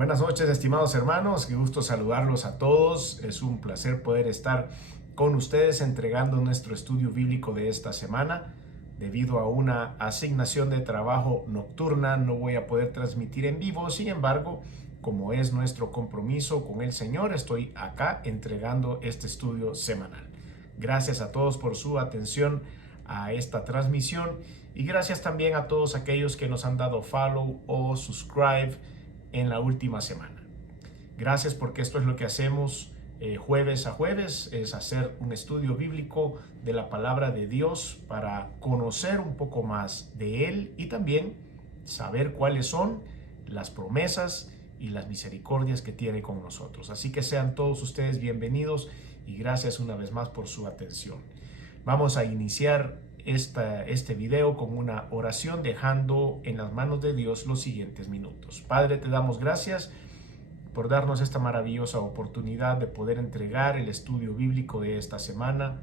Buenas noches, estimados hermanos, qué gusto saludarlos a todos. Es un placer poder estar con ustedes entregando nuestro estudio bíblico de esta semana. Debido a una asignación de trabajo nocturna, no voy a poder transmitir en vivo. Sin embargo, como es nuestro compromiso con el Señor, estoy acá entregando este estudio semanal. Gracias a todos por su atención a esta transmisión y gracias también a todos aquellos que nos han dado follow o subscribe en la última semana. Gracias, porque esto es lo que hacemos jueves a jueves, es hacer un estudio bíblico de la palabra de Dios para conocer un poco más de Él y también saber cuáles son las promesas y las misericordias que tiene con nosotros. Así que sean todos ustedes bienvenidos y gracias una vez más por su atención. Vamos a iniciar este video con una oración, dejando en las manos de Dios los siguientes minutos. Padre, te damos gracias por darnos esta maravillosa oportunidad de poder entregar el estudio bíblico de esta semana.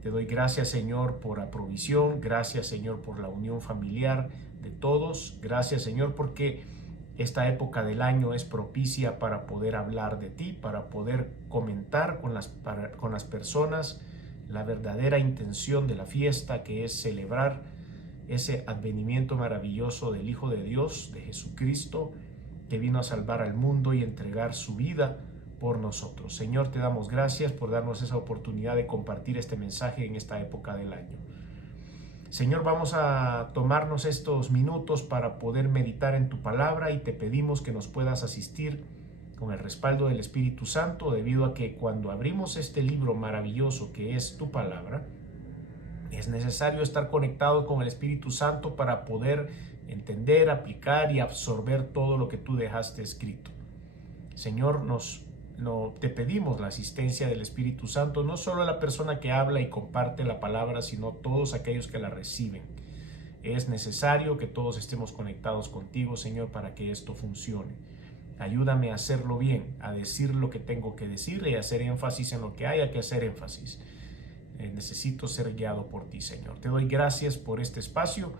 Te doy gracias, Señor, por la provisión. Gracias, Señor, por la unión familiar de todos. Gracias, Señor, porque esta época del año es propicia para poder hablar de ti, para poder comentar con las personas la verdadera intención de la fiesta, que es celebrar ese advenimiento maravilloso del Hijo de Dios, de Jesucristo, que vino a salvar al mundo y entregar su vida por nosotros. Señor, te damos gracias por darnos esa oportunidad de compartir este mensaje en esta época del año. Señor, vamos a tomarnos estos minutos para poder meditar en tu palabra y te pedimos que nos puedas asistir con el respaldo del Espíritu Santo, debido a que cuando abrimos este libro maravilloso que es tu palabra, es necesario estar conectado con el Espíritu Santo para poder entender, aplicar y absorber todo lo que tú dejaste escrito. Señor, te pedimos la asistencia del Espíritu Santo, no solo a la persona que habla y comparte la palabra, sino todos aquellos que la reciben. Es necesario que todos estemos conectados contigo, Señor, para que esto funcione. Ayúdame a hacerlo bien, a decir lo que tengo que decir y a hacer énfasis en lo que haya que hacer énfasis. Necesito ser guiado por ti, Señor. Te doy gracias por este espacio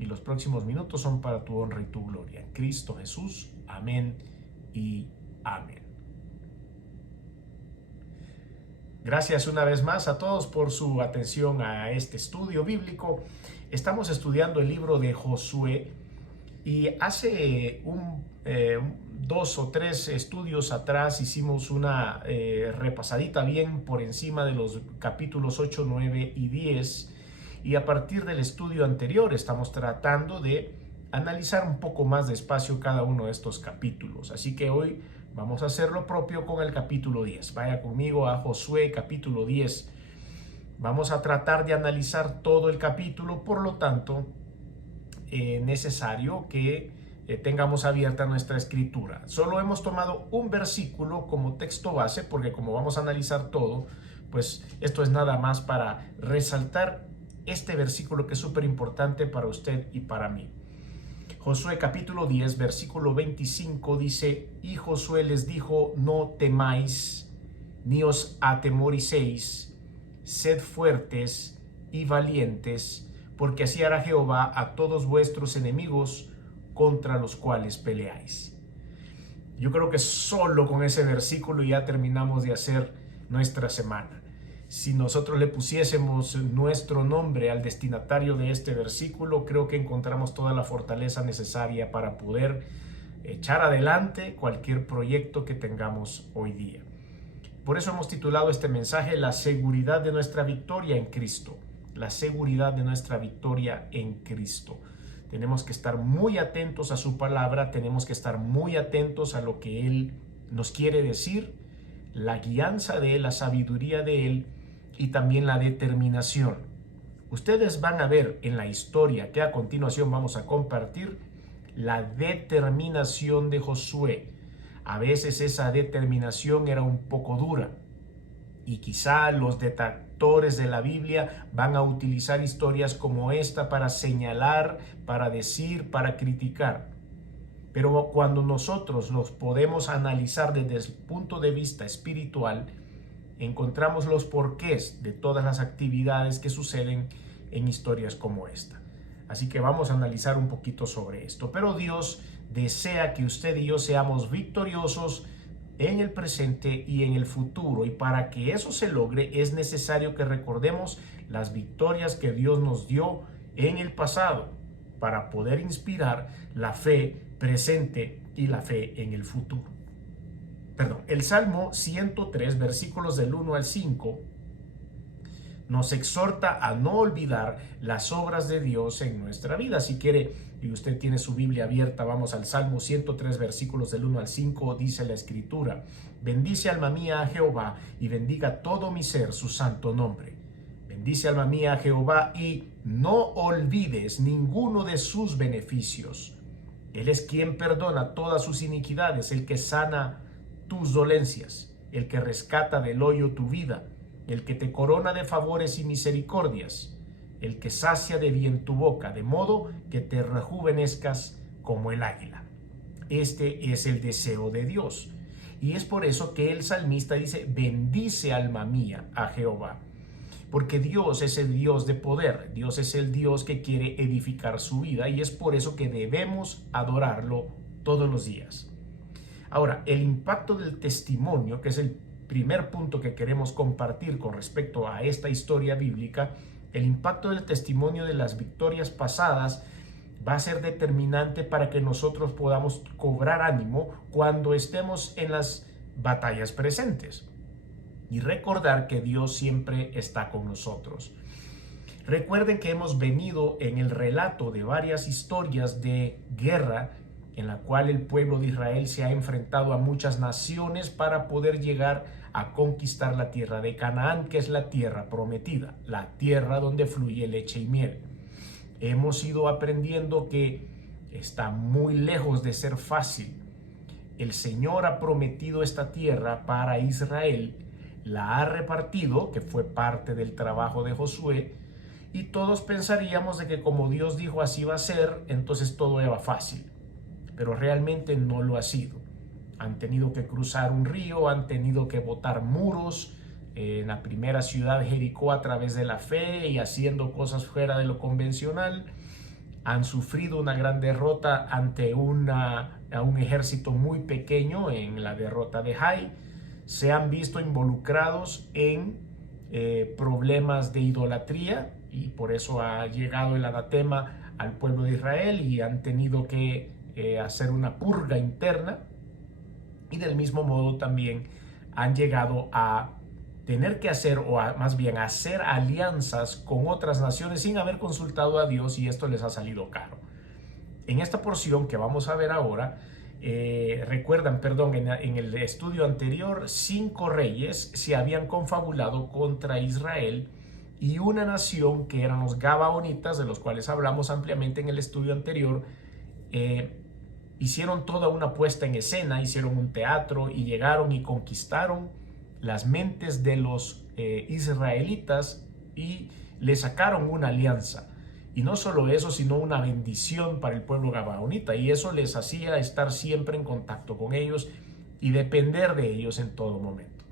y los próximos minutos son para tu honra y tu gloria. En Cristo Jesús. Amén y amén. Gracias una vez más a todos por su atención a este estudio bíblico. Estamos estudiando el libro de Josué y hace 2 o 3 estudios atrás hicimos una repasadita bien por encima de los capítulos 8, 9 y 10, y a partir del estudio anterior estamos tratando de analizar un poco más despacio cada uno de estos capítulos. Así que hoy vamos a hacer lo propio con el capítulo 10. Vaya conmigo a Josué capítulo 10. Vamos a tratar de analizar todo el capítulo, por lo tanto, necesario que tengamos abierta nuestra escritura. Solo hemos tomado un versículo como texto base, porque como vamos a analizar todo, pues esto es nada más para resaltar este versículo que es súper importante para usted y para mí. Josué capítulo 10, versículo 25 dice: y Josué les dijo: no temáis, ni os atemoricéis, sed fuertes y valientes, porque así hará Jehová a todos vuestros enemigos contra los cuales peleáis. Yo creo que solo con ese versículo ya terminamos de hacer nuestra semana. Si nosotros le pusiésemos nuestro nombre al destinatario de este versículo, creo que encontramos toda la fortaleza necesaria para poder echar adelante cualquier proyecto que tengamos hoy día. Por eso hemos titulado este mensaje: la seguridad de nuestra victoria en Cristo. La seguridad de nuestra victoria en Cristo. Tenemos que estar muy atentos a su palabra, tenemos que estar muy atentos a lo que Él nos quiere decir, la guianza de Él, la sabiduría de Él y también la determinación. Ustedes van a ver en la historia que a continuación vamos a compartir la determinación de Josué. A veces esa determinación era un poco dura y quizá los detractores de la Biblia van a utilizar historias como esta para señalar, para decir, para criticar. Pero cuando nosotros los podemos analizar desde el punto de vista espiritual, encontramos los porqués de todas las actividades que suceden en historias como esta. Así que vamos a analizar un poquito sobre esto. Pero Dios desea que usted y yo seamos victoriosos en el presente y en el futuro. Y para que eso se logre es necesario que recordemos las victorias que Dios nos dio en el pasado para poder inspirar la fe presente y la fe en el futuro. El Salmo 103, versículos del 1 al 5, nos exhorta a no olvidar las obras de Dios en nuestra vida. Si quiere y usted tiene su Biblia abierta, vamos al Salmo 103, versículos del 1 al 5, dice la Escritura: bendice alma mía a Jehová, y bendiga todo mi ser su santo nombre. Bendice alma mía a Jehová, y no olvides ninguno de sus beneficios. Él es quien perdona todas sus iniquidades, el que sana tus dolencias, el que rescata del hoyo tu vida, el que te corona de favores y misericordias, el que sacia de bien tu boca, de modo que te rejuvenezcas como el águila. Este es el deseo de Dios. Y es por eso que el salmista dice: bendice alma mía a Jehová. Porque Dios es el Dios de poder, Dios es el Dios que quiere edificar su vida, y es por eso que debemos adorarlo todos los días. Ahora, el impacto del testimonio, que es el primer punto que queremos compartir con respecto a esta historia bíblica, el impacto del testimonio de las victorias pasadas va a ser determinante para que nosotros podamos cobrar ánimo cuando estemos en las batallas presentes y recordar que Dios siempre está con nosotros. Recuerden que hemos venido en el relato de varias historias de guerra en la cual el pueblo de Israel se ha enfrentado a muchas naciones para poder llegar a conquistar la tierra de Canaán, que es la tierra prometida, la tierra donde fluye leche y miel. Hemos ido aprendiendo que está muy lejos de ser fácil. El Señor ha prometido esta tierra para Israel, la ha repartido, que fue parte del trabajo de Josué, y todos pensaríamos de que como Dios dijo así va a ser, entonces todo era fácil. Pero realmente no lo ha sido. Han tenido que cruzar un río, han tenido que botar muros en la primera ciudad, Jericó, a través de la fe y haciendo cosas fuera de lo convencional. Han sufrido una gran derrota ante a un ejército muy pequeño en la derrota de Jai. Se han visto involucrados en problemas de idolatría, y por eso ha llegado el anatema al pueblo de Israel, y han tenido que hacer una purga interna, y del mismo modo también han llegado a tener que hacer, o más bien hacer alianzas con otras naciones sin haber consultado a Dios, y esto les ha salido caro. En esta porción que vamos a ver ahora, recuerdan, en el estudio anterior, 5 reyes se habían confabulado contra Israel y una nación que eran los Gabaonitas, de los cuales hablamos ampliamente en el estudio anterior. Hicieron toda una puesta en escena, hicieron un teatro y llegaron y conquistaron las mentes de los israelitas y le sacaron una alianza. Y no solo eso, sino una bendición para el pueblo gabaonita, y eso les hacía estar siempre en contacto con ellos y depender de ellos en todo momento.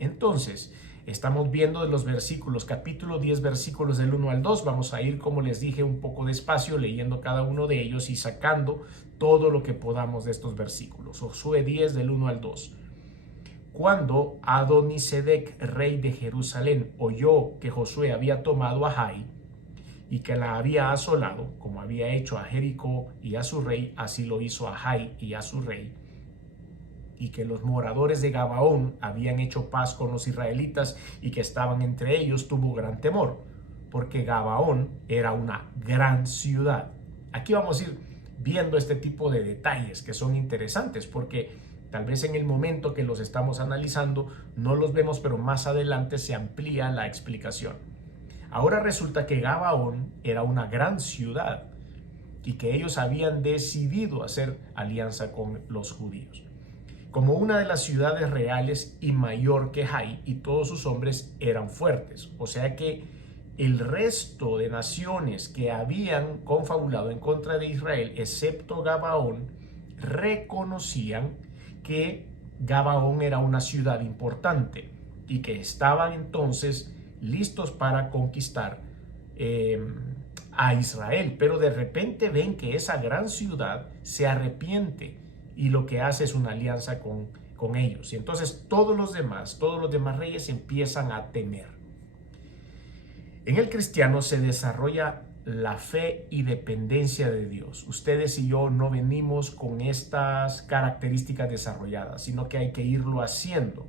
Entonces, estamos viendo de los versículos, capítulo 10, versículos del 1 al 2. Vamos a ir, como les dije, un poco despacio, leyendo cada uno de ellos y sacando todo lo que podamos de estos versículos. Josué 10, del 1 al 2. Cuando Adonisedec, rey de Jerusalén, oyó que Josué había tomado a Jai y que la había asolado, como había hecho a Jericó y a su rey, así lo hizo a Jai y a su rey, y que los moradores de Gabaón habían hecho paz con los israelitas y que estaban entre ellos, tuvo gran temor, porque Gabaón era una gran ciudad. Aquí vamos a ir viendo este tipo de detalles que son interesantes, porque tal vez en el momento que los estamos analizando no los vemos, pero más adelante se amplía la explicación. Ahora resulta que Gabaón era una gran ciudad y que ellos habían decidido hacer alianza con los judíos. Como una de las ciudades reales y mayor que Jai, y todos sus hombres eran fuertes. O sea que el resto de naciones que habían confabulado en contra de Israel, excepto Gabaón, reconocían que Gabaón era una ciudad importante y que estaban entonces listos para conquistar a Israel, pero de repente ven que esa gran ciudad se arrepiente y lo que hace es una alianza con ellos. Y entonces todos los demás reyes empiezan a temer. En el cristiano se desarrolla la fe y dependencia de Dios. Ustedes y yo no venimos con estas características desarrolladas, sino que hay que irlo haciendo.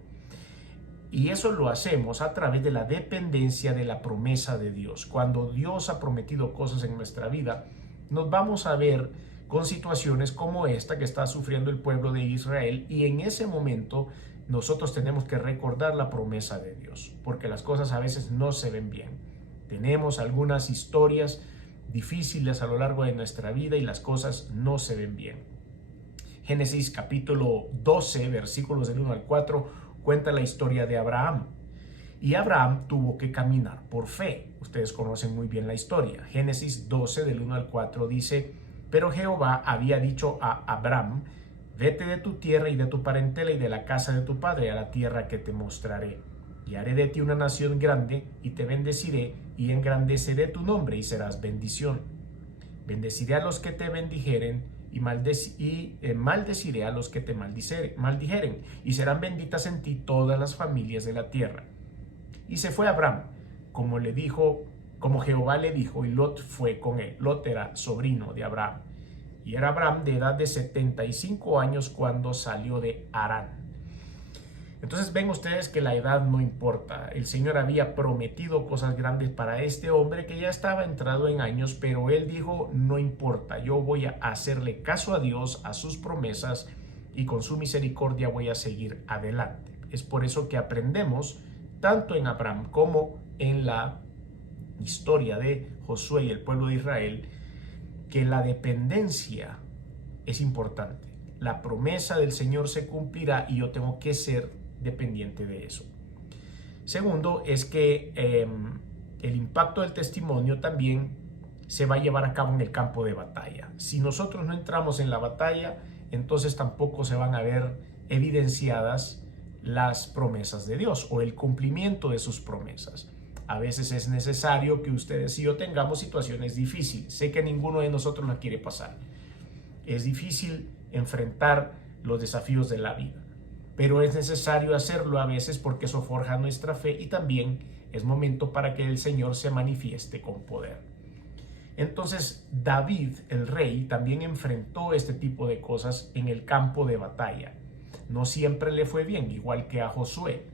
Y eso lo hacemos a través de la dependencia de la promesa de Dios. Cuando Dios ha prometido cosas en nuestra vida, nos vamos a ver con situaciones como esta que está sufriendo el pueblo de Israel, y en ese momento nosotros tenemos que recordar la promesa de Dios, porque las cosas a veces no se ven bien. Tenemos algunas historias difíciles a lo largo de nuestra vida y las cosas no se ven bien. Génesis capítulo 12, versículos del 1 al 4, cuenta la historia de Abraham. Y Abraham tuvo que caminar por fe. Ustedes conocen muy bien la historia. Génesis 12, del 1 al 4 dice: pero Jehová había dicho a Abraham: vete de tu tierra y de tu parentela y de la casa de tu padre a la tierra que te mostraré. Y haré de ti una nación grande, y te bendeciré, y engrandeceré tu nombre, y serás bendición. Bendeciré a los que te bendijeren, y maldeciré a los que te maldijeren, y serán benditas en ti todas las familias de la tierra. Y se fue Abraham, como Jehová le dijo, y Lot fue con él. Lot era sobrino de Abraham, y era Abraham de edad de 75 años cuando salió de Harán. Entonces ven ustedes que la edad no importa. El Señor había prometido cosas grandes para este hombre que ya estaba entrado en años, pero él dijo: no importa, yo voy a hacerle caso a Dios, a sus promesas, y con su misericordia voy a seguir adelante. Es por eso que aprendemos, tanto en Abraham como en la historia de Josué y el pueblo de Israel, que la dependencia es importante. La promesa del Señor se cumplirá y yo tengo que ser dependiente de eso. Segundo, es que el impacto del testimonio también se va a llevar a cabo en el campo de batalla. Si nosotros no entramos en la batalla, entonces tampoco se van a ver evidenciadas las promesas de Dios o el cumplimiento de sus promesas. A veces es necesario que ustedes y yo tengamos situaciones difíciles. Sé que ninguno de nosotros la quiere pasar. Es difícil enfrentar los desafíos de la vida, pero es necesario hacerlo a veces porque eso forja nuestra fe, y también es momento para que el Señor se manifieste con poder. Entonces David, el rey, también enfrentó este tipo de cosas en el campo de batalla. No siempre le fue bien, igual que a Josué.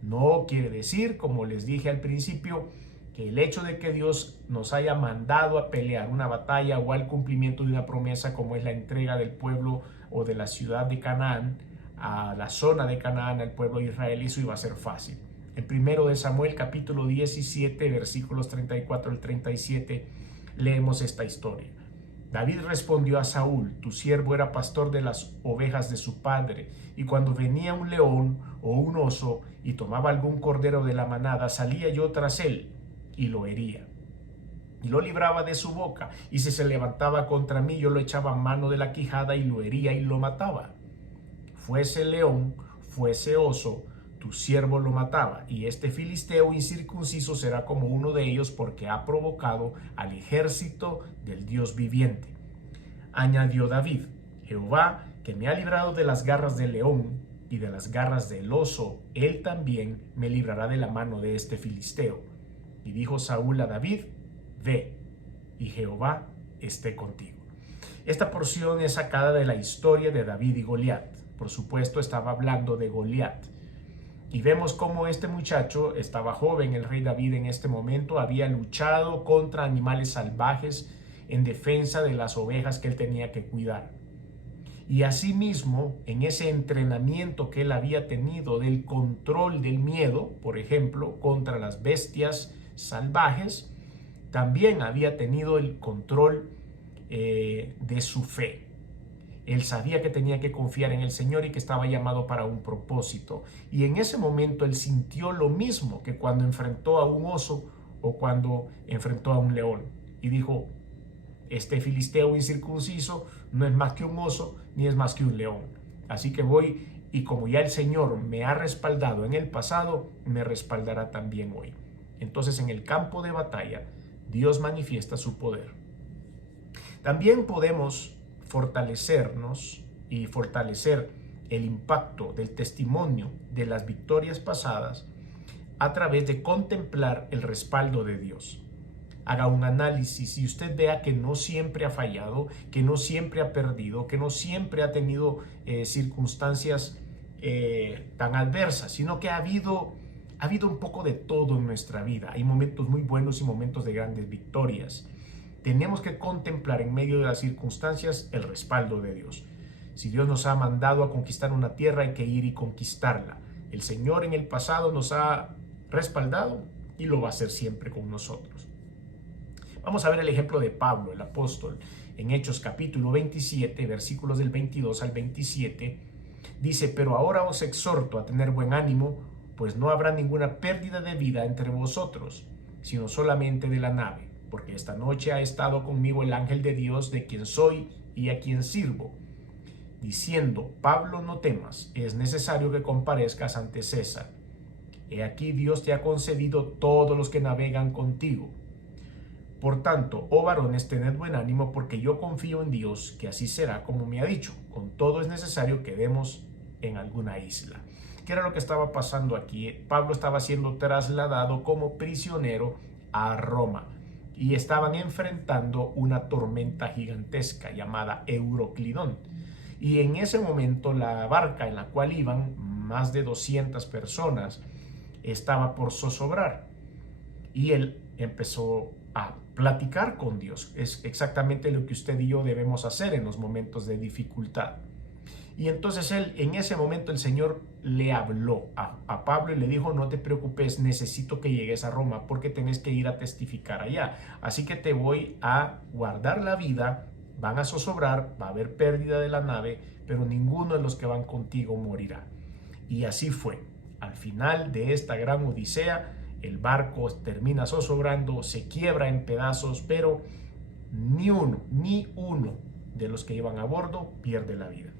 No quiere decir, como les dije al principio, que el hecho de que Dios nos haya mandado a pelear una batalla o al cumplimiento de una promesa, como es la entrega del pueblo o de la ciudad de Canaán a la zona de Canaán, al pueblo de Israel, eso iba a ser fácil. En 1 Samuel capítulo 17, versículos 34 al 37, leemos esta historia. David respondió a Saúl: tu siervo era pastor de las ovejas de su padre, y cuando venía un león o un oso y tomaba algún cordero de la manada, salía yo tras él y lo hería, y lo libraba de su boca, y si se levantaba contra mí, yo lo echaba mano de la quijada y lo hería y lo mataba. Fuese león, fuese oso, tu siervo lo mataba, y este filisteo incircunciso será como uno de ellos, porque ha provocado al ejército del Dios viviente. Añadió David: Jehová, que me ha librado de las garras del león y de las garras del oso, él también me librará de la mano de este filisteo. Y dijo Saúl a David: ve, y Jehová esté contigo. Esta porción es sacada de la historia de David y Goliat. Por supuesto, estaba hablando de Goliat. Y vemos cómo este muchacho estaba joven. El rey David en este momento había luchado contra animales salvajes en defensa de las ovejas que él tenía que cuidar. Y asimismo, en ese entrenamiento que él había tenido del control del miedo, por ejemplo, contra las bestias salvajes, también había tenido el control de su fe. Él sabía que tenía que confiar en el Señor y que estaba llamado para un propósito. Y en ese momento él sintió lo mismo que cuando enfrentó a un oso o cuando enfrentó a un león. Y dijo: este filisteo incircunciso no es más que un oso ni es más que un león. Así que voy, y como ya el Señor me ha respaldado en el pasado, me respaldará también hoy. Entonces, en el campo de batalla, Dios manifiesta su poder. También podemos fortalecernos y fortalecer el impacto del testimonio de las victorias pasadas a través de contemplar el respaldo de Dios. Haga un análisis y usted vea que no siempre ha fallado, que no siempre ha perdido, que no siempre ha tenido circunstancias tan adversas, sino que ha habido un poco de todo en nuestra vida. Hay momentos muy buenos y momentos de grandes victorias. Tenemos que contemplar en medio de las circunstancias el respaldo de Dios. Si Dios nos ha mandado a conquistar una tierra, hay que ir y conquistarla. El Señor en el pasado nos ha respaldado y lo va a hacer siempre con nosotros. Vamos a ver el ejemplo de Pablo, el apóstol, en Hechos capítulo 27, versículos del 22 al 27. Dice: pero ahora os exhorto a tener buen ánimo, pues no habrá ninguna pérdida de vida entre vosotros, sino solamente de la nave, porque esta noche ha estado conmigo el ángel de Dios, de quien soy y a quien sirvo, diciendo: Pablo, no temas, es necesario que comparezcas ante César. He aquí Dios te ha concedido todos los que navegan contigo. Por tanto, oh varones, tened buen ánimo, porque yo confío en Dios, que así será como me ha dicho. Con todo es necesario que demos en alguna isla. ¿Qué era lo que estaba pasando aquí? Pablo estaba siendo trasladado como prisionero a Roma y estaban enfrentando una tormenta gigantesca llamada Euroclidón. Y en ese momento la barca en la cual iban más de 200 personas estaba por zozobrar. Y él empezó a platicar con Dios. Es exactamente lo que usted y yo debemos hacer en los momentos de dificultad. Y entonces en ese momento el Señor le habló a Pablo y le dijo: no te preocupes, necesito que llegues a Roma porque tenés que ir a testificar allá. Así que te voy a guardar la vida, van a zozobrar, va a haber pérdida de la nave, pero ninguno de los que van contigo morirá. Y así fue. Al final de esta gran odisea, el barco termina zozobrando, se quiebra en pedazos, pero ni uno de los que iban a bordo pierde la vida.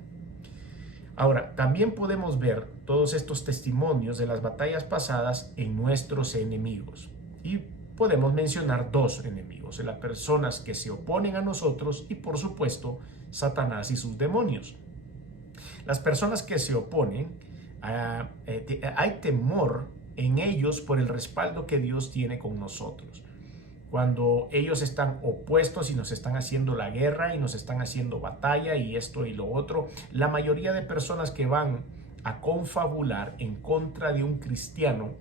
Ahora, también podemos ver todos estos testimonios de las batallas pasadas en nuestros enemigos. Y podemos mencionar dos enemigos: las personas que se oponen a nosotros y, por supuesto, Satanás y sus demonios. Las personas que se oponen, hay temor en ellos por el respaldo que Dios tiene con nosotros. Cuando ellos están opuestos y nos están haciendo la guerra y nos están haciendo batalla y esto y lo otro, la mayoría de personas que van a confabular en contra de un cristiano,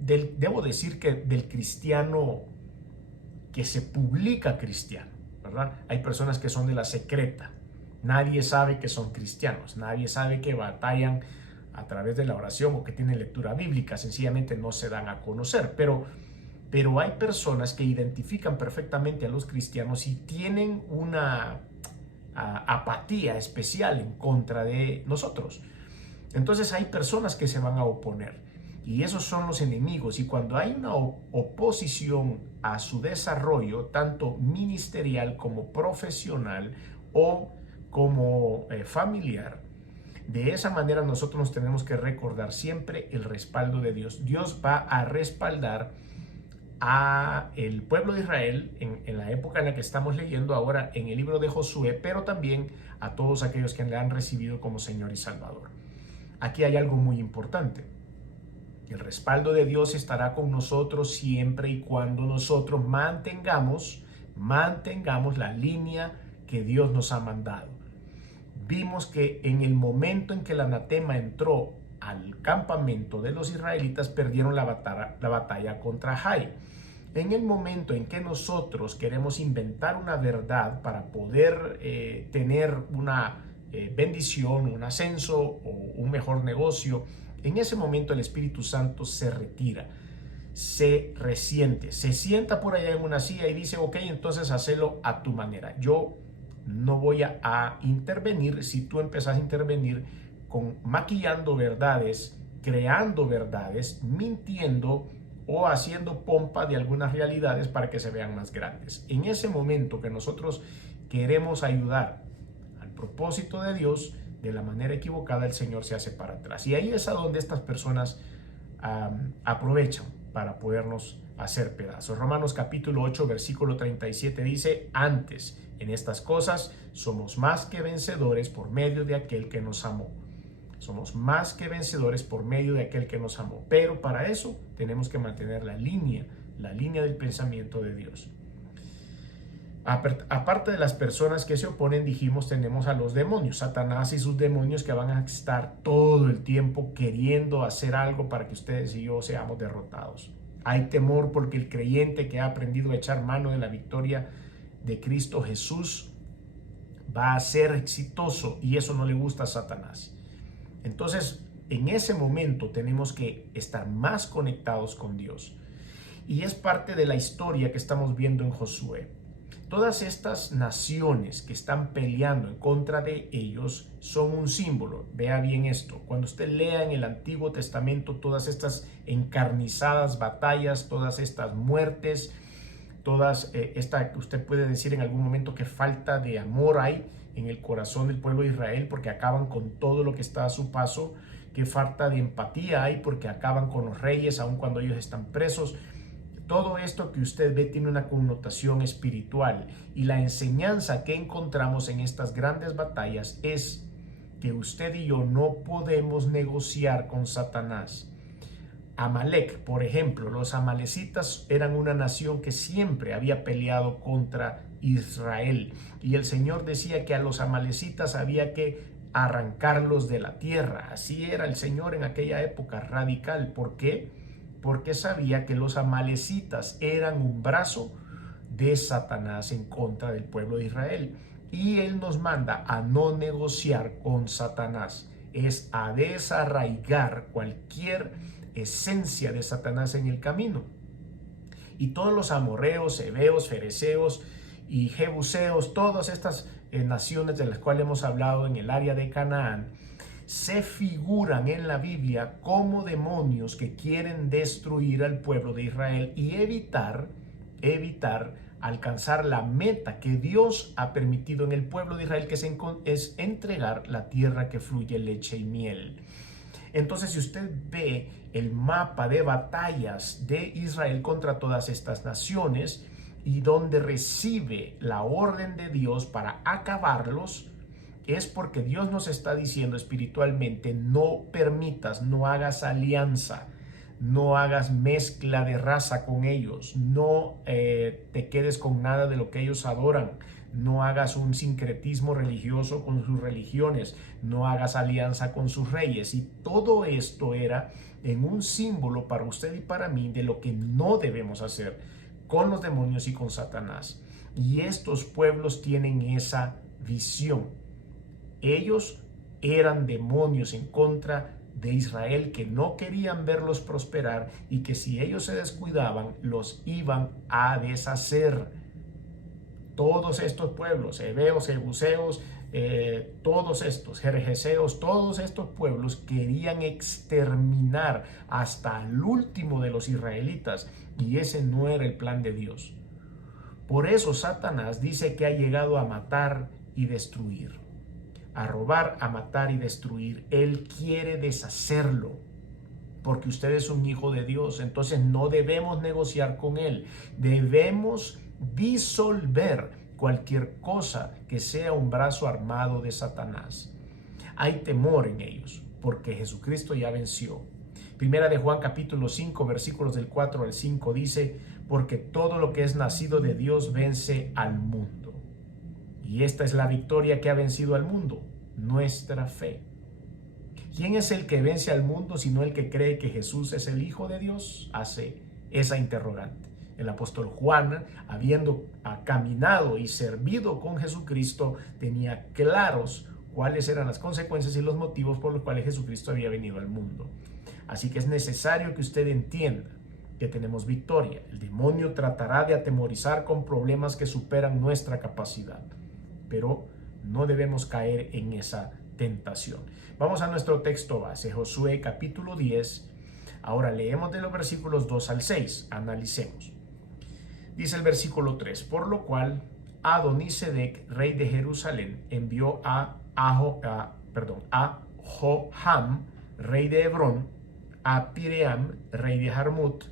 debo decir que del cristiano que se publica cristiano, ¿verdad? Hay personas que son de la secreta. Nadie sabe que son cristianos, nadie sabe que batallan a través de la oración o que tienen lectura bíblica, sencillamente no se dan a conocer, pero hay personas que identifican perfectamente a los cristianos y tienen una apatía especial en contra de nosotros. Entonces hay personas que se van a oponer y esos son los enemigos, y cuando hay una oposición a su desarrollo, tanto ministerial como profesional o como familiar, de esa manera nosotros nos tenemos que recordar siempre el respaldo de Dios. Dios va a respaldar a el pueblo de Israel en la época en la que estamos leyendo ahora en el libro de Josué, pero también a todos aquellos que le han recibido como Señor y Salvador. Aquí hay algo muy importante: el respaldo de Dios estará con nosotros siempre y cuando nosotros mantengamos la línea que Dios nos ha mandado. Vimos que en el momento en que el anatema entró al campamento de los israelitas, perdieron la batalla contra Jai. En el momento en que nosotros queremos inventar una verdad para poder tener una bendición, un ascenso o un mejor negocio, en ese momento el Espíritu Santo se retira, se resiente, se sienta por allá en una silla y dice: ok, entonces hacelo a tu manera. Yo no voy a intervenir si tú empezás a intervenir maquillando verdades, creando verdades, mintiendo o haciendo pompa de algunas realidades para que se vean más grandes. En ese momento que nosotros queremos ayudar al propósito de Dios de la manera equivocada, el Señor se hace para atrás. Y ahí es a donde estas personas aprovechan para podernos hacer pedazos. Romanos capítulo 8, versículo 37 dice: antes, en estas cosas, somos más que vencedores por medio de aquel que nos amó. Somos más que vencedores por medio de aquel que nos amó. Pero para eso tenemos que mantener la línea del pensamiento de Dios. Aparte de las personas que se oponen, dijimos, tenemos a los demonios, Satanás y sus demonios, que van a estar todo el tiempo queriendo hacer algo para que ustedes y yo seamos derrotados. Hay temor porque el creyente que ha aprendido a echar mano de la victoria de Cristo Jesús va a ser exitoso, y eso no le gusta a Satanás. Entonces, en ese momento tenemos que estar más conectados con Dios. Y es parte de la historia que estamos viendo en Josué. Todas estas naciones que están peleando en contra de ellos son un símbolo. Vea bien esto. Cuando usted lea en el Antiguo Testamento todas estas encarnizadas batallas, todas estas muertes, usted puede decir en algún momento que falta de amor hay en el corazón del pueblo de Israel porque acaban con todo lo que está a su paso, que falta de empatía hay porque acaban con los reyes aun cuando ellos están presos. Todo esto que usted ve tiene una connotación espiritual, y la enseñanza que encontramos en estas grandes batallas es que usted y yo no podemos negociar con Satanás. Amalek, por ejemplo, los amalecitas eran una nación que siempre había peleado contra Israel, y el Señor decía que a los amalecitas había que arrancarlos de la tierra. Así era el Señor en aquella época, radical. ¿Por qué? Porque sabía que los amalecitas eran un brazo de Satanás en contra del pueblo de Israel. Y Él nos manda a no negociar con Satanás, es a desarraigar cualquier esencia de Satanás en el camino. Y todos los amorreos, heveos, fereceos y jebuseos, todas estas naciones de las cuales hemos hablado en el área de Canaán, se figuran en la Biblia como demonios que quieren destruir al pueblo de Israel y evitar alcanzar la meta que Dios ha permitido en el pueblo de Israel, que es entregar la tierra que fluye leche y miel. Entonces, si usted ve el mapa de batallas de Israel contra todas estas naciones y donde recibe la orden de Dios para acabarlos, es porque Dios nos está diciendo espiritualmente: no permitas, no hagas alianza, no hagas mezcla de raza con ellos, no te quedes con nada de lo que ellos adoran, no hagas un sincretismo religioso con sus religiones, no hagas alianza con sus reyes. Y todo esto era en un símbolo para usted y para mí de lo que no debemos hacer con los demonios y con Satanás. Y estos pueblos tienen esa visión. Ellos eran demonios en contra de Israel que no querían verlos prosperar, y que si ellos se descuidaban los iban a deshacer. Todos estos pueblos, heveos, jebuseos, todos estos jerjeseos, todos estos pueblos querían exterminar hasta el último de los israelitas, y ese no era el plan de Dios. Por eso Satanás dice que ha llegado a matar y destruir, a robar, a matar y destruir. Él quiere deshacerlo, porque usted es un hijo de Dios. Entonces no debemos negociar con Él. Debemos disolver cualquier cosa que sea un brazo armado de Satanás. Hay temor en ellos, porque Jesucristo ya venció. Primera de Juan capítulo 5, versículos del 4 al 5 dice: porque todo lo que es nacido de Dios vence al mundo. Y esta es la victoria que ha vencido al mundo: nuestra fe. ¿Quién es el que vence al mundo sino el que cree que Jesús es el Hijo de Dios? Hace esa interrogante. El apóstol Juan, habiendo caminado y servido con Jesucristo, tenía claros cuáles eran las consecuencias y los motivos por los cuales Jesucristo había venido al mundo. Así que es necesario que usted entienda que tenemos victoria. El demonio tratará de atemorizar con problemas que superan nuestra capacidad, pero no debemos caer en esa tentación. Vamos a nuestro texto base, Josué capítulo 10. Ahora leemos de los versículos 2 al 6. Analicemos. Dice el versículo 3: por lo cual Adonisedec, rey de Jerusalén, envió a Joham, rey de Hebrón, a Piream, rey de Jarmut,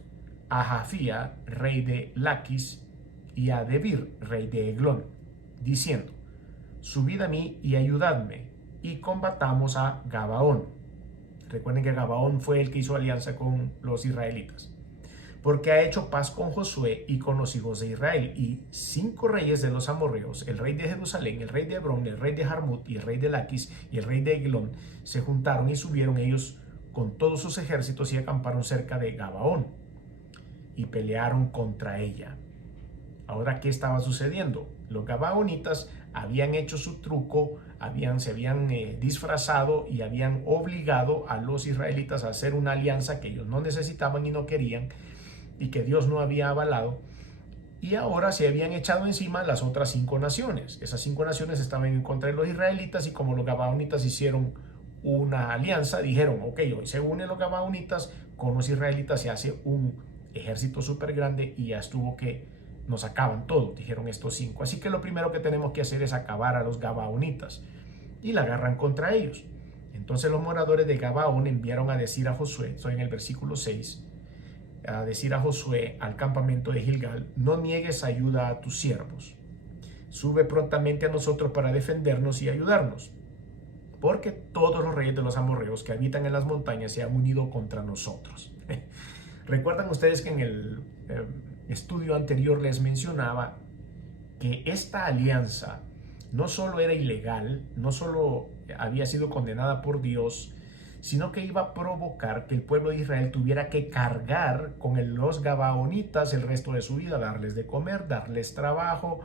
a Jafía, rey de Laquis, y a Debir, rey de Eglón, diciendo: subid a mí y ayudadme, y combatamos a Gabaón. Recuerden que Gabaón fue el que hizo alianza con los israelitas, porque ha hecho paz con Josué y con los hijos de Israel. Y 5 reyes de los amorreos, el rey de Jerusalén, el rey de Hebrón, el rey de Jarmut, y el rey de Laquis, y el rey de Eglón, se juntaron y subieron ellos con todos sus ejércitos y acamparon cerca de Gabaón y pelearon contra ella. Ahora, ¿qué estaba sucediendo? Los gabaonitas habían hecho su truco, se habían disfrazado y habían obligado a los israelitas a hacer una alianza que ellos no necesitaban y no querían, y que Dios no había avalado, y ahora se habían echado encima las otras 5 naciones. Esas 5 naciones estaban en contra de los israelitas, y como los gabaonitas hicieron una alianza, dijeron: ok, hoy se unen los gabaonitas con los israelitas, se hace un ejército súper grande y ya estuvo que nos acaban todos, dijeron estos 5. Así que lo primero que tenemos que hacer es acabar a los gabaonitas, y la agarran contra ellos. Entonces los moradores de Gabaón enviaron a decir a Josué, estoy en el versículo 6, a decir a Josué al campamento de Gilgal: no niegues ayuda a tus siervos, sube prontamente a nosotros para defendernos y ayudarnos, porque todos los reyes de los amorreos que habitan en las montañas se han unido contra nosotros. Recuerdan ustedes que en el estudio anterior les mencionaba que esta alianza no solo era ilegal, no solo había sido condenada por Dios, sino que iba a provocar que el pueblo de Israel tuviera que cargar con los gabaonitas el resto de su vida, darles de comer, darles trabajo,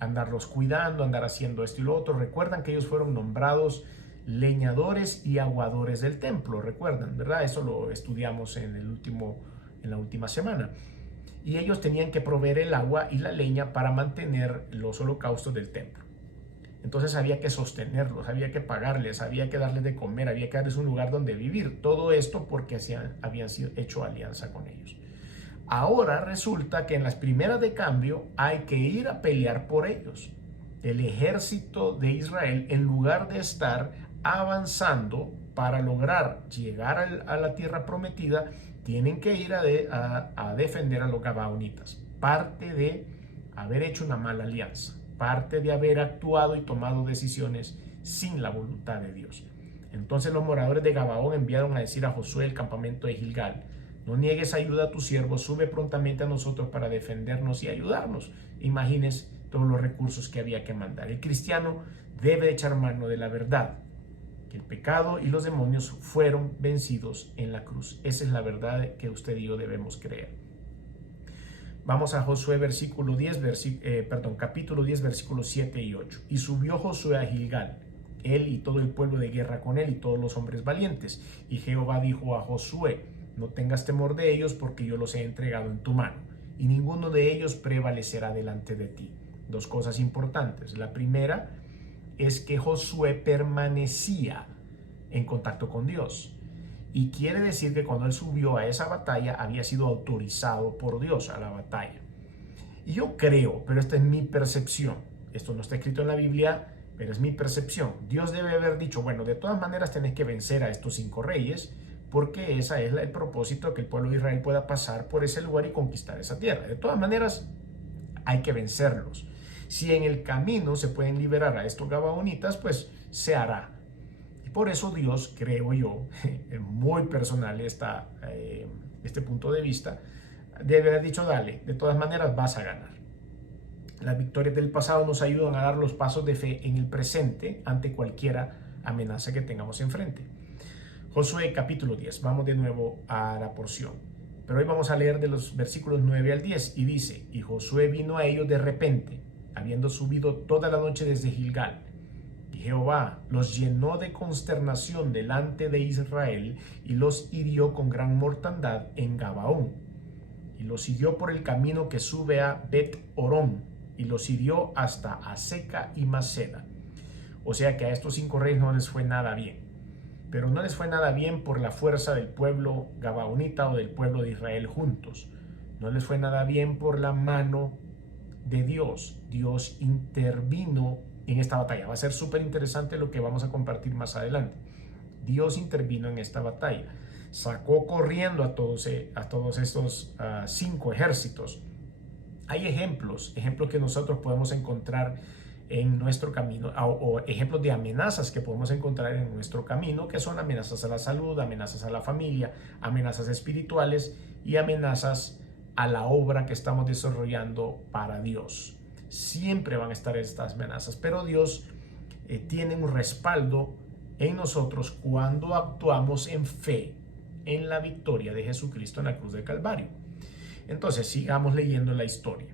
andarlos cuidando, andar haciendo esto y lo otro. Recuerdan que ellos fueron nombrados leñadores y aguadores del templo, recuerdan, ¿verdad? Eso lo estudiamos en la última semana. Y ellos tenían que proveer el agua y la leña para mantener los holocaustos del templo. Entonces había que sostenerlos, había que pagarles, había que darles de comer, había que darles un lugar donde vivir. Todo esto porque habían hecho alianza con ellos. Ahora resulta que en las primeras de cambio hay que ir a pelear por ellos. El ejército de Israel, en lugar de estar avanzando para lograr llegar a la tierra prometida, tienen que ir a defender a los gabaonitas. Parte de haber hecho una mala alianza, parte de haber actuado y tomado decisiones sin la voluntad de Dios. Entonces los moradores de Gabaón enviaron a decir a Josué el campamento de Gilgal: no niegues ayuda a tu siervo, sube prontamente a nosotros para defendernos y ayudarnos. Imagínense todos los recursos que había que mandar. El cristiano debe echar mano de la verdad, que el pecado y los demonios fueron vencidos en la cruz. Esa es la verdad que usted y yo debemos creer. Vamos a Josué capítulo 10, versículos 7 y 8. Y subió Josué a Gilgal, él y todo el pueblo de guerra con él y todos los hombres valientes. Y Jehová dijo a Josué: no tengas temor de ellos, porque yo los he entregado en tu mano, y ninguno de ellos prevalecerá delante de ti. 2 cosas importantes. La primera es que Josué permanecía en contacto con Dios. Y quiere decir que cuando él subió a esa batalla había sido autorizado por Dios a la batalla. Y yo creo, pero esta es mi percepción, esto no está escrito en la Biblia, pero es mi percepción. Dios debe haber dicho: bueno, de todas maneras tenés que vencer a estos 5 reyes, porque esa es el propósito, que el pueblo de Israel pueda pasar por ese lugar y conquistar esa tierra. De todas maneras hay que vencerlos. Si en el camino se pueden liberar a estos gabaonitas, pues se hará. Por eso Dios, creo yo, muy personal este punto de vista, debe haber dicho: dale, de todas maneras vas a ganar. Las victorias del pasado nos ayudan a dar los pasos de fe en el presente ante cualquier amenaza que tengamos enfrente. Josué capítulo 10, vamos de nuevo a la porción. Pero hoy vamos a leer de los versículos 9 al 10 y dice: y Josué vino a ellos de repente, habiendo subido toda la noche desde Gilgal. Y Jehová los llenó de consternación delante de Israel y los hirió con gran mortandad en Gabaón. Y los siguió por el camino que sube a Bet-Orón y los hirió hasta Aseca y Maceda. O sea que a estos 5 reyes no les fue nada bien. Pero no les fue nada bien por la fuerza del pueblo gabaonita o del pueblo de Israel juntos. No les fue nada bien por la mano de Dios. Dios intervino en esta batalla. Va a ser súper interesante lo que vamos a compartir más adelante. Dios intervino en esta batalla. sacó corriendo a todos estos 5 ejércitos. Hay ejemplos que nosotros podemos encontrar en nuestro camino, o ejemplos de amenazas que podemos encontrar en nuestro camino, que son amenazas a la salud, amenazas a la familia, amenazas espirituales y amenazas a la obra que estamos desarrollando para Dios. Siempre van a estar estas amenazas, pero Dios tiene un respaldo en nosotros cuando actuamos en fe en la victoria de Jesucristo en la cruz del Calvario. Entonces, sigamos leyendo la historia.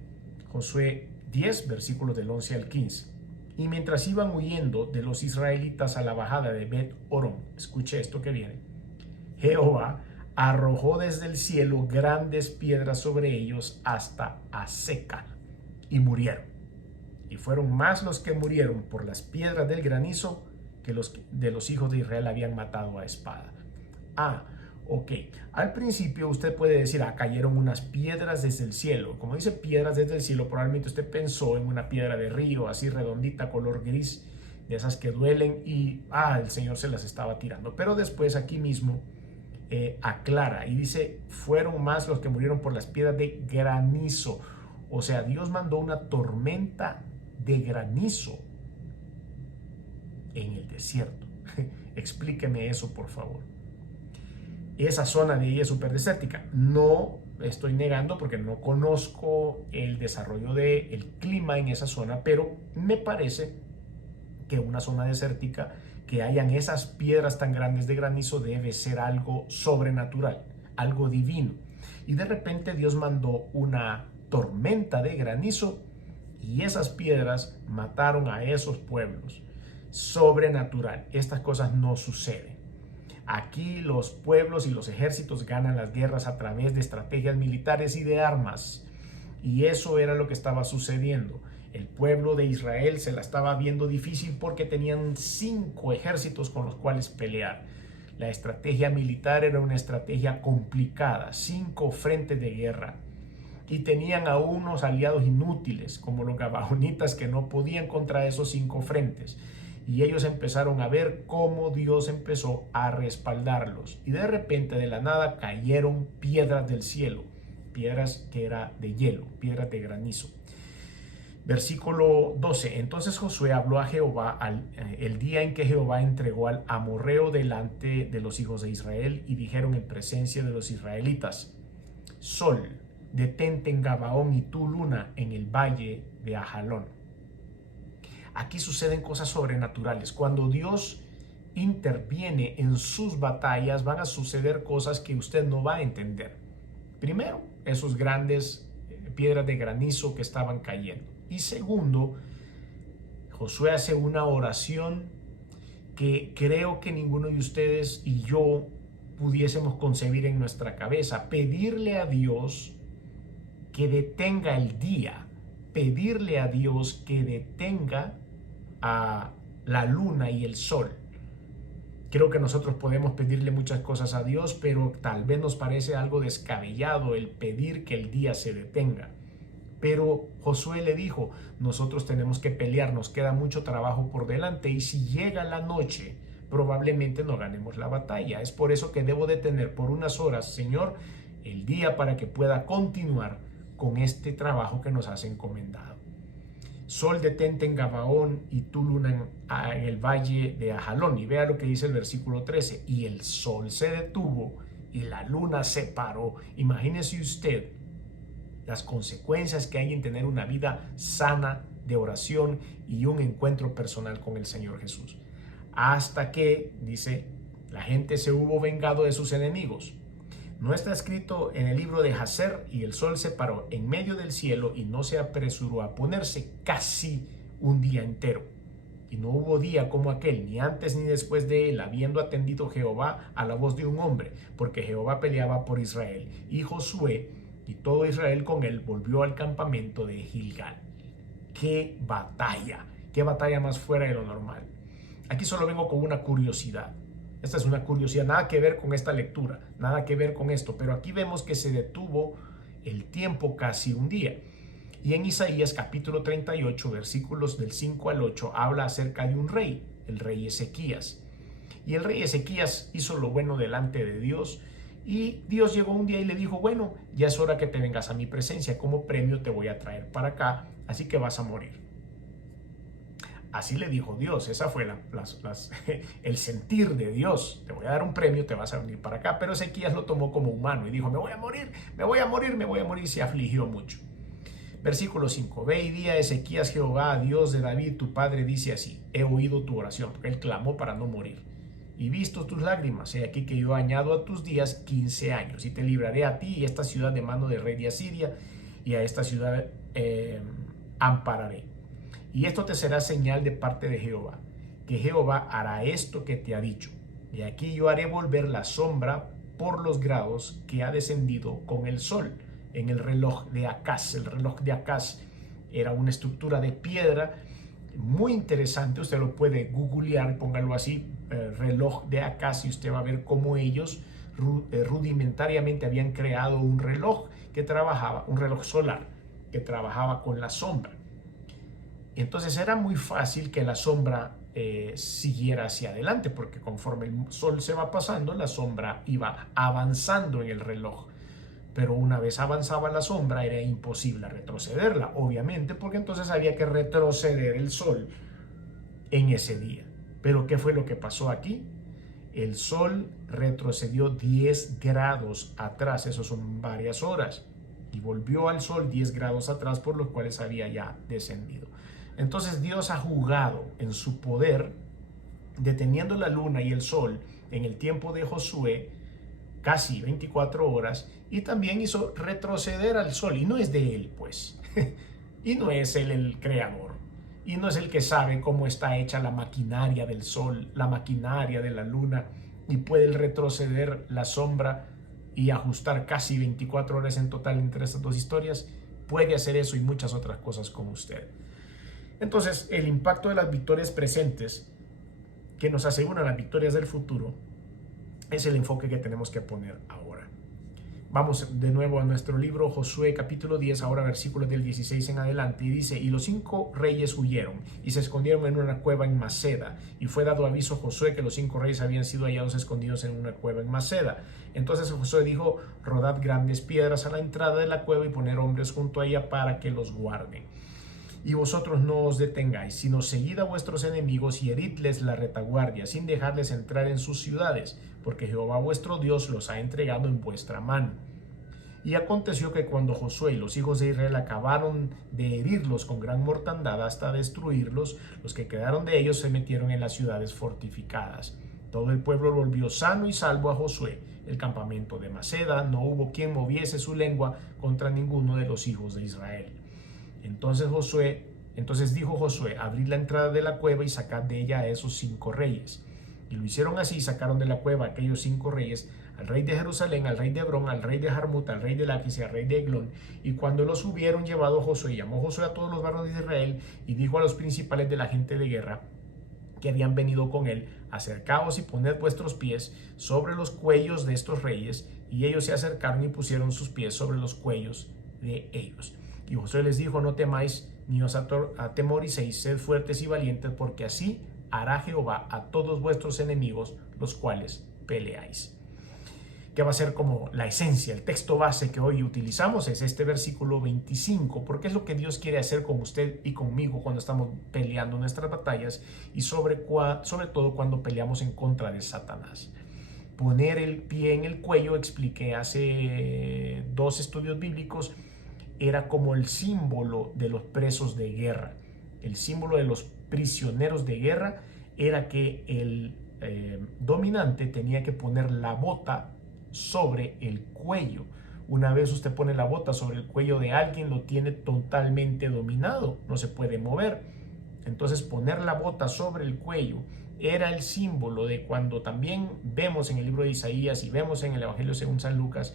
Josué 10, versículos del 11 al 15. Y mientras iban huyendo de los israelitas a la bajada de Bet-Orón, escuche esto que viene, Jehová arrojó desde el cielo grandes piedras sobre ellos hasta Azeca, y murieron. Y fueron más los que murieron por las piedras del granizo que los de los hijos de Israel habían matado a espada. Ok, al principio usted puede decir, cayeron unas piedras desde el cielo. Como dice piedras desde el cielo, probablemente usted pensó en una piedra de río, así redondita, color gris, de esas que duelen, y el Señor se las estaba tirando. Pero después aquí mismo aclara y dice, fueron más los que murieron por las piedras de granizo. O sea, Dios mandó una tormenta de granizo en el desierto. Explíqueme eso, por favor. Esa zona de ahí es súper desértica. No estoy negando porque no conozco el desarrollo del clima en esa zona, pero me parece que una zona desértica, que hayan esas piedras tan grandes de granizo, debe ser algo sobrenatural, algo divino. Y de repente Dios mandó una tormenta de granizo y esas piedras mataron a esos pueblos. Sobrenatural. Estas cosas no suceden. Aquí los pueblos y los ejércitos ganan las guerras a través de estrategias militares y de armas. Y eso era lo que estaba sucediendo. El pueblo de Israel se la estaba viendo difícil porque tenían 5 ejércitos con los cuales pelear. La estrategia militar era una estrategia complicada, 5 frentes de guerra. Y tenían a unos aliados inútiles, como los gabaonitas, que no podían contra esos 5 frentes. Y ellos empezaron a ver cómo Dios empezó a respaldarlos. Y de repente, de la nada, cayeron piedras del cielo. Piedras que eran de hielo, piedras de granizo. Versículo 12. Entonces Josué habló a Jehová el día en que Jehová entregó al amorreo delante de los hijos de Israel, y dijeron en presencia de los israelitas: Sol, detente en Gabaón, y tú, luna, en el valle de Ajalón. Aquí suceden cosas sobrenaturales. Cuando Dios interviene en sus batallas, van a suceder cosas que usted no va a entender. Primero, esos grandes piedras de granizo que estaban cayendo. Y segundo, Josué hace una oración que creo que ninguno de ustedes y yo pudiésemos concebir en nuestra cabeza. Pedirle a Dios que detenga el día. Pedirle a Dios que detenga a la luna y el sol. Creo que nosotros podemos pedirle muchas cosas a Dios, pero tal vez nos parece algo descabellado el pedir que el día se detenga. Pero Josué le dijo, nosotros tenemos que pelear, nos queda mucho trabajo por delante, y si llega la noche, probablemente no ganemos la batalla. Es por eso que debo detener por unas horas, Señor, el día, para que pueda continuar con este trabajo que nos has encomendado. Sol, detente en Gabaón, y tú, luna, en el valle de Ajalón. Y vea lo que dice el versículo 13. Y el sol se detuvo y la luna se paró. Imagínese usted las consecuencias que hay en tener una vida sana de oración y un encuentro personal con el Señor Jesús. Hasta que, dice, la gente se hubo vengado de sus enemigos. No está escrito en el libro de Jacer: y el sol se paró en medio del cielo y no se apresuró a ponerse casi un día entero. Y no hubo día como aquel, ni antes ni después de él, habiendo atendido Jehová a la voz de un hombre, porque Jehová peleaba por Israel. Y Josué y todo Israel con él volvió al campamento de Gilgal. ¡Qué batalla! ¡Qué batalla más fuera de lo normal! Aquí solo vengo con una curiosidad. Esta es una curiosidad, nada que ver con esta lectura, nada que ver con esto, pero aquí vemos que se detuvo el tiempo casi un día. Y en Isaías capítulo 38, versículos del 5 al 8, habla acerca de un rey, el rey Ezequías. Y el rey Ezequías hizo lo bueno delante de Dios. Y Dios llegó un día y le dijo, bueno, ya es hora que te vengas a mi presencia. Como premio te voy a traer para acá, así que vas a morir. Así le dijo Dios. Esa fue el sentir de Dios. Te voy a dar un premio, te vas a venir para acá. Pero Ezequías lo tomó como humano y dijo, me voy a morir, me voy a morir, me voy a morir. Y se afligió mucho. Versículo 5. Ve y di a Ezequías, Jehová, Dios de David, tu padre, dice así: he oído tu oración, porque él clamó para no morir, y visto tus lágrimas. He aquí que yo añado a tus días 15 años, y te libraré a ti y esta ciudad de mano del rey de Asiria, y a esta ciudad ampararé. Y esto te será señal de parte de Jehová, que Jehová hará esto que te ha dicho. Y aquí yo haré volver la sombra por los grados que ha descendido con el sol en el reloj de Acaz. El reloj de Acaz era una estructura de piedra muy interesante. Usted lo puede googlear, póngalo así, reloj de Acaz, y usted va a ver cómo ellos rudimentariamente habían creado un reloj que trabajaba, un reloj solar que trabajaba con la sombra. Entonces era muy fácil que la sombra siguiera hacia adelante, porque conforme el sol se va pasando, la sombra iba avanzando en el reloj. Pero una vez avanzaba la sombra, era imposible retrocederla, obviamente, porque entonces había que retroceder el sol en ese día. Pero ¿qué fue lo que pasó aquí? El sol retrocedió 10 grados atrás, eso son varias horas, y volvió al sol 10 grados atrás, por los cuales había ya descendido. Entonces Dios ha jugado en su poder, deteniendo la luna y el sol en el tiempo de Josué, casi 24 horas, y también hizo retroceder al sol. Y no es de él, pues. Y no es él el creador. Y no es el que sabe cómo está hecha la maquinaria del sol, la maquinaria de la luna, y puede retroceder la sombra y ajustar casi 24 horas en total entre estas dos historias. Puede hacer eso y muchas otras cosas con usted. Entonces, el impacto de las victorias presentes, que nos aseguran las victorias del futuro, es el enfoque que tenemos que poner ahora. Vamos de nuevo a nuestro libro, Josué capítulo 10, ahora versículos del 16 en adelante, y dice: y los 5 reyes huyeron y se escondieron en una cueva en Maceda, y fue dado aviso a Josué que los 5 reyes habían sido hallados escondidos en una cueva en Maceda. Entonces Josué dijo: rodad grandes piedras a la entrada de la cueva y poner hombres junto a ella para que los guarden. Y vosotros no os detengáis, sino seguid a vuestros enemigos y heridles la retaguardia, sin dejarles entrar en sus ciudades, porque Jehová vuestro Dios los ha entregado en vuestra mano. Y aconteció que cuando Josué y los hijos de Israel acabaron de herirlos con gran mortandad hasta destruirlos, los que quedaron de ellos se metieron en las ciudades fortificadas. Todo el pueblo volvió sano y salvo a Josué. El campamento de Maceda, no hubo quien moviese su lengua contra ninguno de los hijos de Israel. Entonces dijo Josué: abrid la entrada de la cueva y sacad de ella a esos 5 reyes. Y lo hicieron así, y sacaron de la cueva a aquellos 5 reyes, al rey de Jerusalén, al rey de Hebrón, al rey de Jarmut, al rey de Laquis y al rey de Eglón. Y cuando los hubieron llevado Josué, llamó Josué a todos los varones de Israel y dijo a los principales de la gente de guerra que habían venido con él: acercaos y poned vuestros pies sobre los cuellos de estos reyes. Y ellos se acercaron y pusieron sus pies sobre los cuellos de ellos. Y Josué les dijo: no temáis ni os atemoricéis, sed fuertes y valientes, porque así hará Jehová a todos vuestros enemigos, los cuales peleáis. Que va a ser como la esencia, el texto base que hoy utilizamos es este versículo 25, porque es lo que Dios quiere hacer con usted y conmigo cuando estamos peleando nuestras batallas, y sobre todo cuando peleamos en contra de Satanás. Poner el pie en el cuello, expliqué hace 2 estudios bíblicos, era como el símbolo de los presos de guerra. El símbolo de los prisioneros de guerra era que el dominante tenía que poner la bota sobre el cuello. Una vez usted pone la bota sobre el cuello de alguien, lo tiene totalmente dominado, no se puede mover. Entonces, poner la bota sobre el cuello era el símbolo de cuando también vemos en el libro de Isaías y vemos en el Evangelio según San Lucas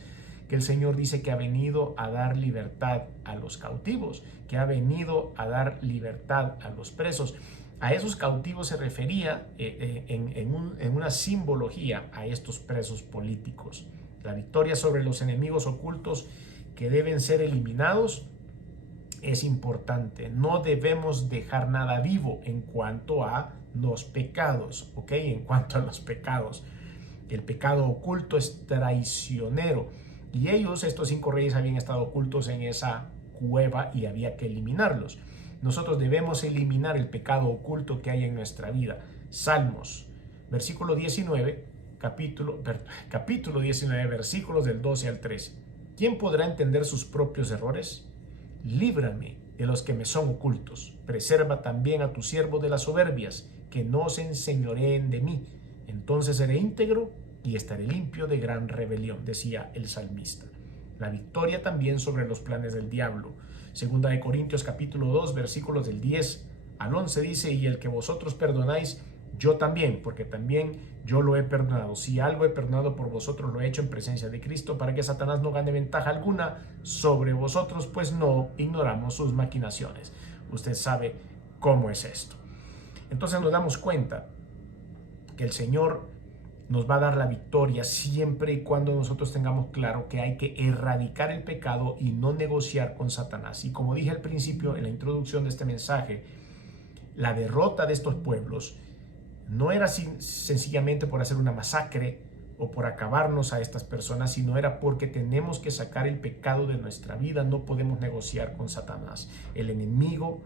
que el Señor dice que ha venido a dar libertad a los cautivos, que ha venido a dar libertad a los presos. A esos cautivos se refería en una simbología a estos presos políticos. La victoria sobre los enemigos ocultos que deben ser eliminados es importante. No debemos dejar nada vivo en cuanto a los pecados, ¿ok? En cuanto a los pecados. El pecado oculto es traicionero. Y estos 5 reyes, habían estado ocultos en esa cueva y había que eliminarlos. Nosotros debemos eliminar el pecado oculto que hay en nuestra vida. Salmos, versículo 19, capítulo 19, versículos del 12 al 13. ¿Quién podrá entender sus propios errores? Líbrame de los que me son ocultos. Preserva también a tu siervo de las soberbias, que no se enseñoreen de mí. Entonces seré íntegro y estaré limpio de gran rebelión, decía el salmista. La victoria también sobre los planes del diablo. Segunda de Corintios capítulo 2, versículos del 10 al 11 dice: y el que vosotros perdonáis, yo también, porque también yo lo he perdonado. Si algo he perdonado por vosotros, lo he hecho en presencia de Cristo, para que Satanás no gane ventaja alguna sobre vosotros, pues no ignoramos sus maquinaciones. Usted sabe cómo es esto. Entonces nos damos cuenta que el Señor nos va a dar la victoria siempre y cuando nosotros tengamos claro que hay que erradicar el pecado y no negociar con Satanás. Y como dije al principio en la introducción de este mensaje, la derrota de estos pueblos no era sencillamente por hacer una masacre o por acabarnos a estas personas, sino era porque tenemos que sacar el pecado de nuestra vida. No podemos negociar con Satanás. El enemigo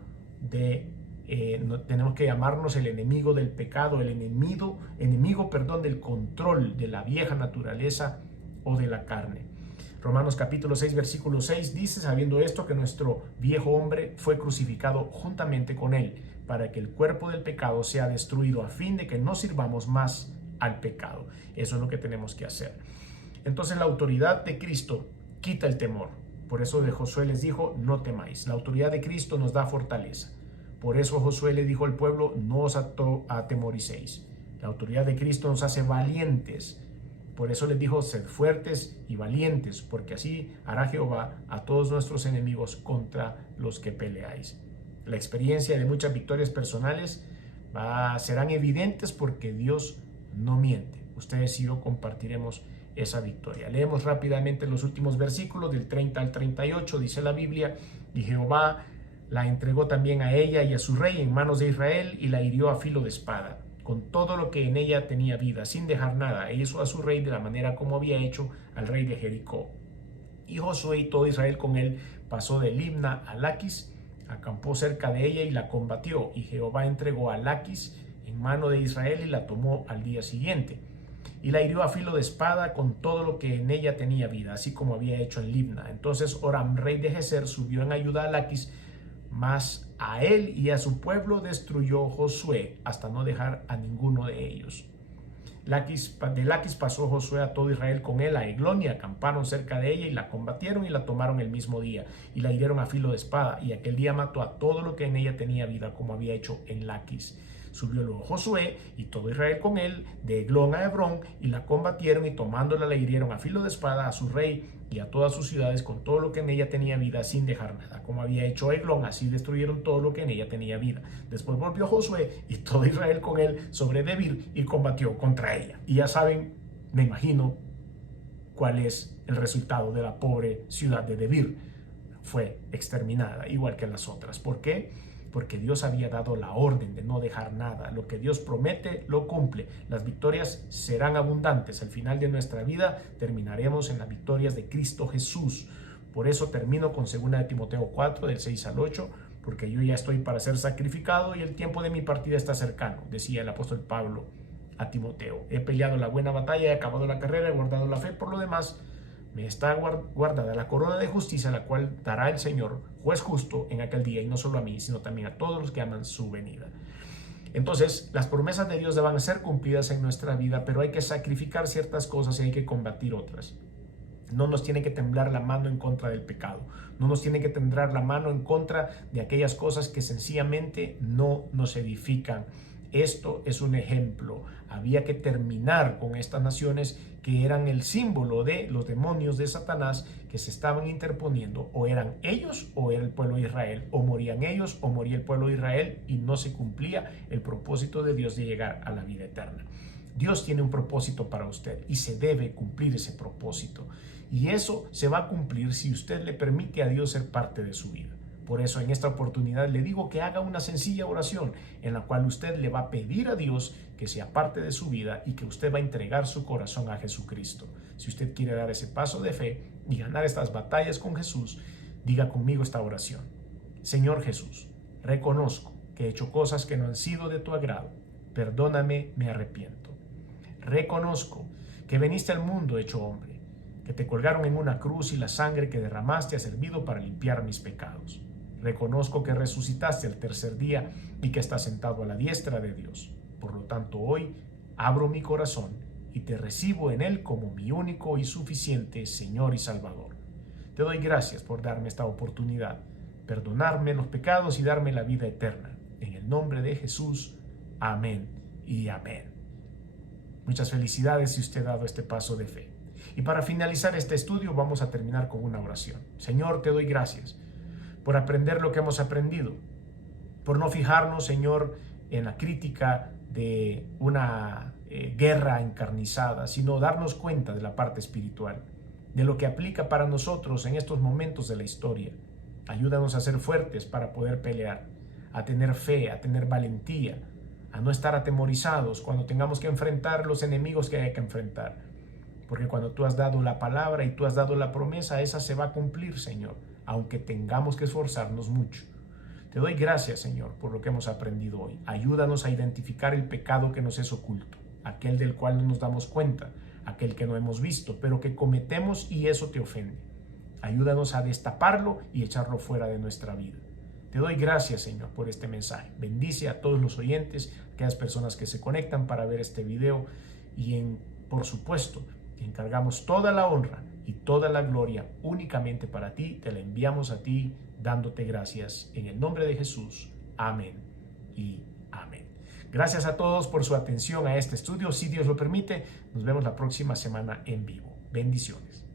tenemos que llamarnos el enemigo del pecado, el enemigo, del control de la vieja naturaleza o de la carne. Romanos capítulo 6, versículo 6 dice: sabiendo esto, que nuestro viejo hombre fue crucificado juntamente con él, para que el cuerpo del pecado sea destruido, a fin de que no sirvamos más al pecado. Eso es lo que tenemos que hacer. Entonces la autoridad de Cristo quita el temor. Por eso de Josué les dijo: no temáis. La autoridad de Cristo nos da fortaleza. Por eso Josué le dijo al pueblo: no os atemoricéis. La autoridad de Cristo nos hace valientes. Por eso les dijo: sed fuertes y valientes, porque así hará Jehová a todos nuestros enemigos contra los que peleáis. La experiencia de muchas victorias personales serán evidentes porque Dios no miente. Ustedes y yo compartiremos esa victoria. Leemos rápidamente los últimos versículos del 30 al 38. Dice la Biblia: y Jehová la entregó también a ella y a su rey en manos de Israel, y la hirió a filo de espada, con todo lo que en ella tenía vida, sin dejar nada. E hizo a su rey de la manera como había hecho al rey de Jericó. Y Josué y todo Israel con él pasó de Libna a Laquis, acampó cerca de ella y la combatió. Y Jehová entregó a Laquis en mano de Israel y la tomó al día siguiente. Y la hirió a filo de espada con todo lo que en ella tenía vida, así como había hecho en Libna. Entonces Oram, rey de Gezer, subió en ayuda a Laquis, mas a él y a su pueblo destruyó Josué hasta no dejar a ninguno de ellos. De Laquis pasó Josué a todo Israel con él a Eglón, y acamparon cerca de ella y la combatieron y la tomaron el mismo día y la hirieron a filo de espada, y aquel día mató a todo lo que en ella tenía vida, como había hecho en Laquis. Subió luego Josué y todo Israel con él de Eglón a Hebrón, y la combatieron, y tomándola la hirieron a filo de espada a su rey y a todas sus ciudades con todo lo que en ella tenía vida, sin dejar nada. Como había hecho Eglón, así destruyeron todo lo que en ella tenía vida. Después volvió Josué y todo Israel con él sobre Debir, y combatió contra ella. Y ya saben, me imagino, cuál es el resultado de la pobre ciudad de Debir. Fue exterminada, igual que las otras. ¿Por qué? Porque Dios había dado la orden de no dejar nada. Lo que Dios promete, lo cumple. Las victorias serán abundantes. Al final de nuestra vida terminaremos en las victorias de Cristo Jesús. Por eso termino con 2 de Timoteo 4, del 6 al 8, porque yo ya estoy para ser sacrificado y el tiempo de mi partida está cercano, decía el apóstol Pablo a Timoteo. He peleado la buena batalla, he acabado la carrera, he guardado la fe. Por lo demás, me está guardada la corona de justicia, la cual dará el Señor, juez justo, en aquel día, y no solo a mí, sino también a todos los que aman su venida. Entonces, las promesas de Dios van a ser cumplidas en nuestra vida, pero hay que sacrificar ciertas cosas y hay que combatir otras. No nos tiene que temblar la mano en contra del pecado. No nos tiene que temblar la mano en contra de aquellas cosas que sencillamente no nos edifican. Esto es un ejemplo. Había que terminar con estas naciones que eran el símbolo de los demonios de Satanás que se estaban interponiendo. O eran ellos o era el pueblo de Israel. O morían ellos o moría el pueblo de Israel, y no se cumplía el propósito de Dios de llegar a la vida eterna. Dios tiene un propósito para usted y se debe cumplir ese propósito. Y eso se va a cumplir si usted le permite a Dios ser parte de su vida. Por eso en esta oportunidad le digo que haga una sencilla oración en la cual usted le va a pedir a Dios que sea parte de su vida y que usted va a entregar su corazón a Jesucristo. Si usted quiere dar ese paso de fe y ganar estas batallas con Jesús, diga conmigo esta oración. Señor Jesús, reconozco que he hecho cosas que no han sido de tu agrado. Perdóname, me arrepiento. Reconozco que viniste al mundo hecho hombre, que te colgaron en una cruz y la sangre que derramaste ha servido para limpiar mis pecados. Reconozco que resucitaste el tercer día y que estás sentado a la diestra de Dios. Por lo tanto, hoy abro mi corazón y te recibo en él como mi único y suficiente Señor y Salvador. Te doy gracias por darme esta oportunidad, perdonarme los pecados y darme la vida eterna. En el nombre de Jesús, amén y amén. Muchas felicidades si usted ha dado este paso de fe. Y para finalizar este estudio vamos a terminar con una oración. Señor, te doy gracias por aprender lo que hemos aprendido, por no fijarnos, Señor, en la crítica de una guerra encarnizada, sino darnos cuenta de la parte espiritual, de lo que aplica para nosotros en estos momentos de la historia. Ayúdanos a ser fuertes para poder pelear, a tener fe, a tener valentía, a no estar atemorizados cuando tengamos que enfrentar los enemigos que hay que enfrentar. Porque cuando tú has dado la palabra y tú has dado la promesa, esa se va a cumplir, Señor, aunque tengamos que esforzarnos mucho. Te doy gracias, Señor, por lo que hemos aprendido hoy. Ayúdanos a identificar el pecado que nos es oculto, aquel del cual no nos damos cuenta, aquel que no hemos visto, pero que cometemos y eso te ofende. Ayúdanos a destaparlo y echarlo fuera de nuestra vida. Te doy gracias, Señor, por este mensaje. Bendice a todos los oyentes, aquellas personas que se conectan para ver este video y por supuesto, encargamos toda la honra y toda la gloria únicamente para ti. Te la enviamos a ti, dándote gracias en el nombre de Jesús. Amén y amén. Gracias a todos por su atención a este estudio. Si Dios lo permite, nos vemos la próxima semana en vivo. Bendiciones.